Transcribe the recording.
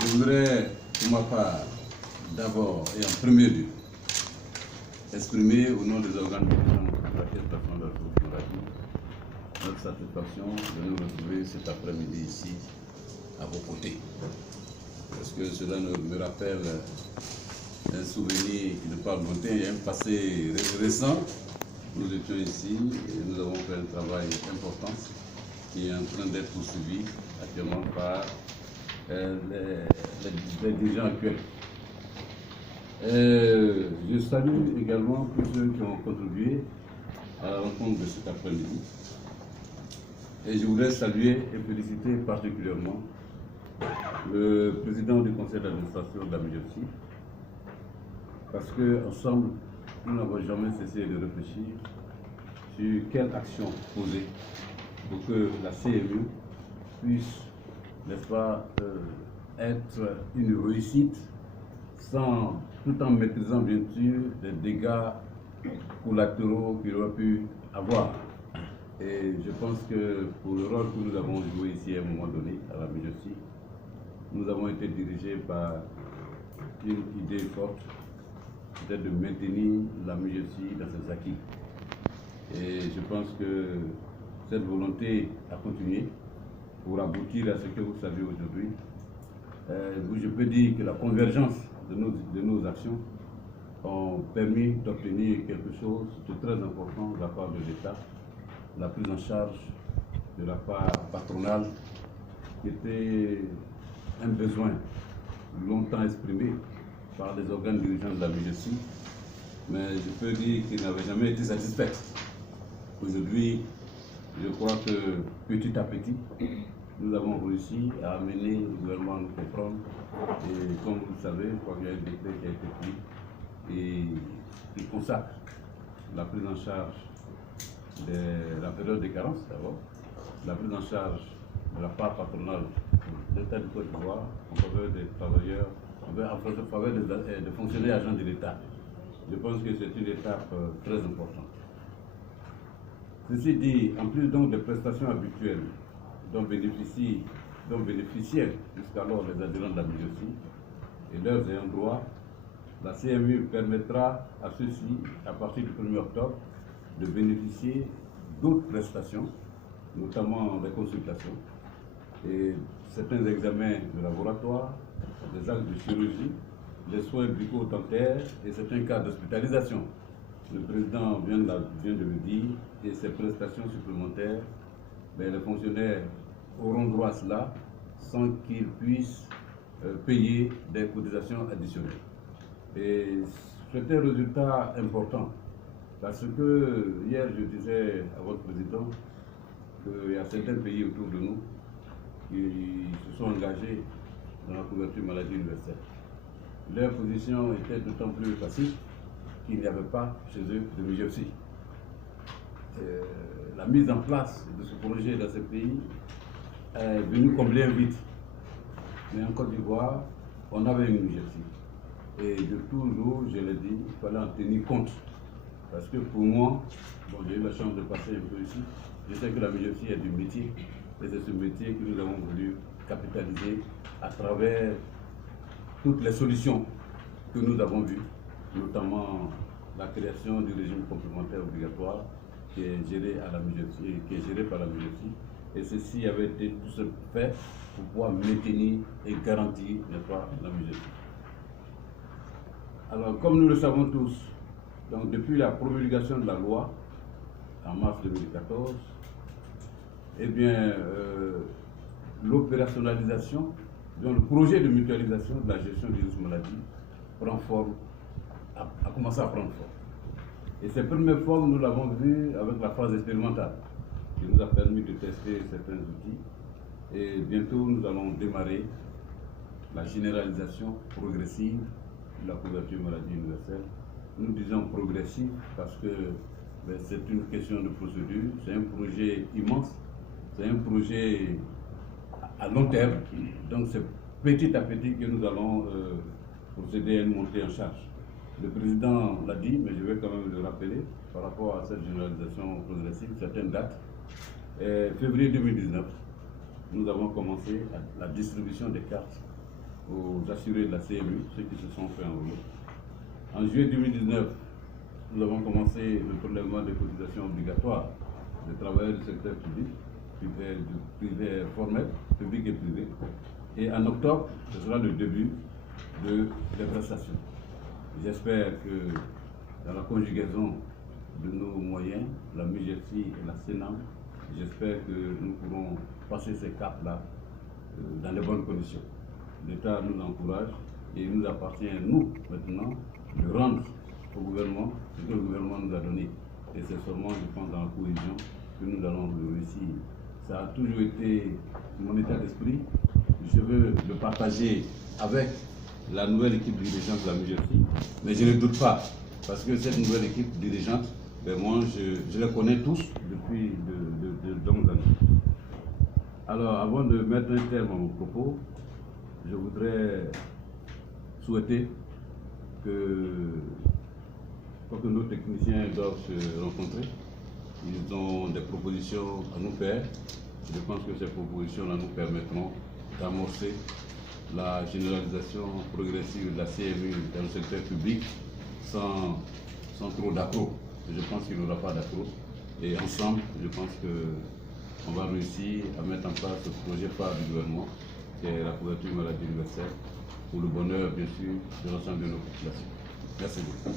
Je voudrais, pour ma part, d'abord et en premier lieu, exprimer au nom des organes de la Caisse nationale de l'assurance maladie notre satisfaction de nous retrouver cet après-midi ici, à vos côtés. Parce que cela me rappelle un souvenir qui ne pas remonter, il y a un passé récent. Nous étions ici et nous avons fait un travail important qui est en train d'être poursuivi actuellement par les dirigeants actuels. Je salue également tous ceux qui ont contribué à la rencontre de cet après-midi. Et je voudrais saluer et féliciter particulièrement le président du conseil d'administration de la MIJOSI, parce qu'ensemble, nous n'avons jamais cessé de réfléchir sur quelle action poser pour que la CMU puisse, n'est-ce pas, être une réussite tout en maîtrisant bien sûr les dégâts collatéraux qu'il aurait pu avoir. Et je pense que pour le rôle que nous avons joué ici à un moment donné, à la MIJOSI, nous avons été dirigés par une idée forte, peut-être de maintenir la MIJOSI dans ses acquis. Et je pense que cette volonté a continué pour aboutir à ce que vous savez aujourd'hui. Je peux dire que la convergence de nos actions ont permis d'obtenir quelque chose de très important de la part de l'État, la prise en charge de la part patronale, qui était un besoin longtemps exprimé par les organes dirigeants de la MIJOSI, mais je peux dire qu'il n'avait jamais été satisfait. Aujourd'hui, je crois que petit à petit, nous avons réussi à amener le gouvernement à nous comprendre. Et comme vous le savez, je crois qu'il y a un décret qui a été pris et qui consacre la prise en charge de la période de carence d'abord, la prise en charge de la part patronale de l'État du Côte d'Ivoire en faveur des travailleurs, en faveur des fonctionnaires agents de l'État. Je pense que c'est une étape très importante. Ceci dit, en plus donc des prestations habituelles dont bénéficiaient jusqu'alors les adhérents de la MIJOSI et leurs ayants droit, la CMU permettra à ceux-ci, à partir du 1er octobre, de bénéficier d'autres prestations, notamment les consultations et certains examens de laboratoire, des actes de chirurgie, les soins bucco-dentaires et certains cas d'hospitalisation. Le président vient de le dire, et ces prestations supplémentaires, les fonctionnaires auront droit à cela sans qu'ils puissent payer des cotisations additionnelles. Et c'est un résultat important, parce que hier je disais à votre président qu'il y a certains pays autour de nous qui se sont engagés dans la couverture maladie universelle. Leur position était d'autant plus facile qu'il n'y avait pas chez eux de MIJOSI. La mise en place de ce projet dans ce pays est venue combler un vide. Mais en Côte d'Ivoire, on avait une MIJOSI. Et de toujours, je l'ai dit, il fallait en tenir compte. Parce que pour moi, bon, j'ai eu la chance de passer un peu ici, je sais que la MIJOSI est du métier. Et c'est ce métier que nous avons voulu capitaliser à travers toutes les solutions que nous avons vues, notamment la création du régime complémentaire obligatoire qui est géré à la MIJOSI, qui est géré par la MIJOSI. Et ceci avait été tout ce fait pour pouvoir maintenir et garantir, n'est-ce pas, la MIJOSI. Alors, comme nous le savons tous, donc depuis la promulgation de la loi en mars 2014, eh bien, l'opérationnalisation, donc le projet de mutualisation de la gestion des risques maladie prend forme, a commencé à prendre forme. Et ces premières formes, nous l'avons vu avec la phase expérimentale, qui nous a permis de tester certains outils. Et bientôt, nous allons démarrer la généralisation progressive de la couverture maladie universelle. Nous disons progressive parce que c'est une question de procédure, c'est un projet immense, c'est un projet à long terme, donc c'est petit à petit que nous allons procéder à une montée en charge. Le président l'a dit, mais je vais quand même le rappeler par rapport à cette généralisation progressive, certaines dates. Février 2019, nous avons commencé la distribution des cartes aux assurés de la CMU, ceux qui se sont fait enrôler. En juillet 2019, nous avons commencé le prélèvement des cotisations obligatoires des travailleurs du secteur public, privé formel, public et privé. Et en octobre, ce sera le début des prestations. J'espère que dans la conjugaison de nos moyens, la MUGEPSI et la Sénam, j'espère que nous pourrons passer ces caps-là dans les bonnes conditions. L'État nous encourage et il nous appartient, nous, maintenant, de rendre au gouvernement ce que le gouvernement nous a donné. Et c'est seulement, je pense, dans la cohésion que nous allons le réussir. Ça a toujours été mon état d'esprit. Je veux le partager avec la nouvelle équipe dirigeante de la MUGEPSI, mais je ne doute pas, parce que cette nouvelle équipe dirigeante, ben moi, je les connais tous depuis de longues années. Alors, avant de mettre un terme à mon propos, je voudrais souhaiter que nos techniciens doivent se rencontrer. Ils ont des propositions à nous faire. Je pense que ces propositions-là nous permettront d'amorcer la généralisation progressive de la CMU dans le secteur public sans trop d'accro. Je pense qu'il n'y aura pas d'accro. Et ensemble, je pense qu'on va réussir à mettre en place ce projet phare du gouvernement, qui est la couverture maladie universelle, pour le bonheur, bien sûr, de l'ensemble de nos populations. Merci beaucoup.